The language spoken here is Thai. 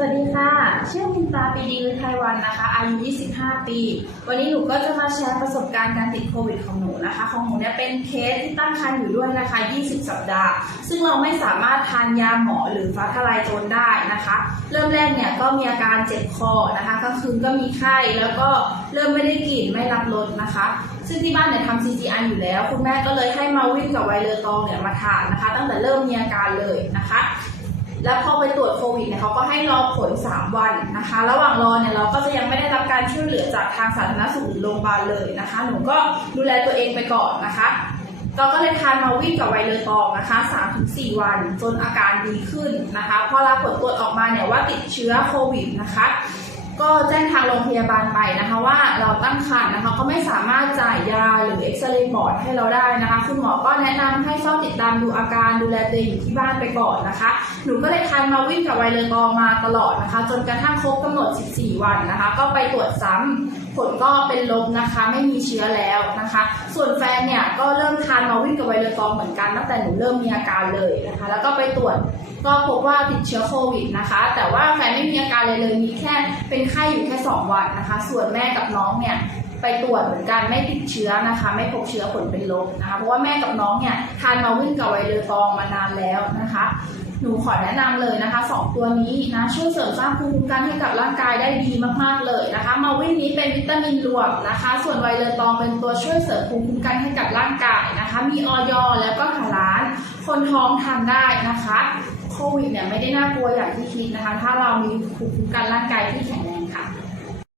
วัสดีค่ะ ชื่อมินตาปีดีฤทัยวันนะคะ อายุ 25 ปี วันนี้หนูก็จะมาแชร์ประสบการณ์การติดโควิดของหนูนะคะ ของหนูเนี่ยเป็นเคสที่ตั้งครรภ์อยู่ด้วยนะคะ 20 สัปดาห์ ซึ่งเราไม่สามารถทานยาหมอหรือฟ้าทลายโจรได้นะคะ เริ่มแรกเนี่ยก็มีอาการเจ็บคอนะคะกลางคืนก็มีไข้ แล้วก็เริ่มไม่ได้กลิ่นไม่รับรสนะคะ ซึ่งที่บ้านเนี่ยทำ CGI อยู่แล้ว คุณแม่ก็เลยให้มาวิ่งกับไวเลอร์ตองเนี่ยมาทานนะคะ ตั้งแต่เริ่มมีอาการเลยนะคะ แล้วพอไปตรวจโควิดเนี่ยเขาก็ให้รอผล 3 วันนะคะ ระหว่างรอเนี่ยเราก็จะยังไม่ได้รับการช่วยเหลือจากทางสาธารณสุขหรือโรงพยาบาลเลยนะคะ หนูก็ดูแลตัวเองไปก่อนนะคะเราก็เลยทานมาวิ่งกับไวเลอร์ตองนะคะ 3-4 วันจนอาการดีขึ้นนะคะ พอรับผลตรวจออกมาเนี่ยว่าติดเชื้อโควิดนะคะ ก็แจ้งทางโรงพยาบาลไปนะคะ ว่าเราตั้งครรภ์นะคะ ก็ไม่สามารถจ่ายยาหรือเอ็กซเรย์ปอดให้เราได้นะคะ คุณหมอก็แนะนำให้เฝ้าติดตามดูอาการดูแลตัวเองอยู่ที่บ้านไปก่อนนะคะ หนูก็เลยทานมาวิ่งกับไวเลอร์ตองมาตลอดนะคะ จนกระทั่งครบกำหนด 14 วันนะคะ ก็ไปตรวจซ้ำผลก็เป็นลบนะคะ ไม่มีเชื้อแล้วนะคะ ส่วนแฟนเนี่ยก็เริ่มทานมาวิ่งกับไวเลอร์ตองเหมือนกันตั้งแต่หนูเริ่มมีอาการเลยนะคะ แล้วก็ไปตรวจก็พบว่าติดเชื้อโควิดนะคะ แต่ว่าแฟนไม่มีอาการเลยเลยมีแค่เป็นไข้อยู่แค่ 2 วันนะคะ ส่วนแม่กับน้องเนี่ยไปตรวจเหมือนกันไม่ติดเชื้อนะคะ ไม่พบเชื้อผลเป็นลบนะคะเพราะว่าแม่กับน้องเนี่ยทานมาวิ่งกับไวเลอตองมานานแล้วนะคะ หนูขอแนะนำเลยนะคะสองตัวนี้นะช่วยเสริมสร้างภูมิคุ้มกันให้กับร่างกายได้ดีมากๆเลยนะคะ มาวิ่งนี้เป็นวิตามินรวมนะคะ ส่วนไวเลอตองเป็นตัวช่วยเสริมภูมิคุ้มกันให้กับร่าง มีออยแล้วก็หาร้าน คนท้องทานได้นะคะโควิดเนี่ยไม่ได้น่ากลัวอย่างที่คิดนะคะ ถ้าเรามีภูมิคุ้มกันร่างกายที่แข็งแรงค่ะ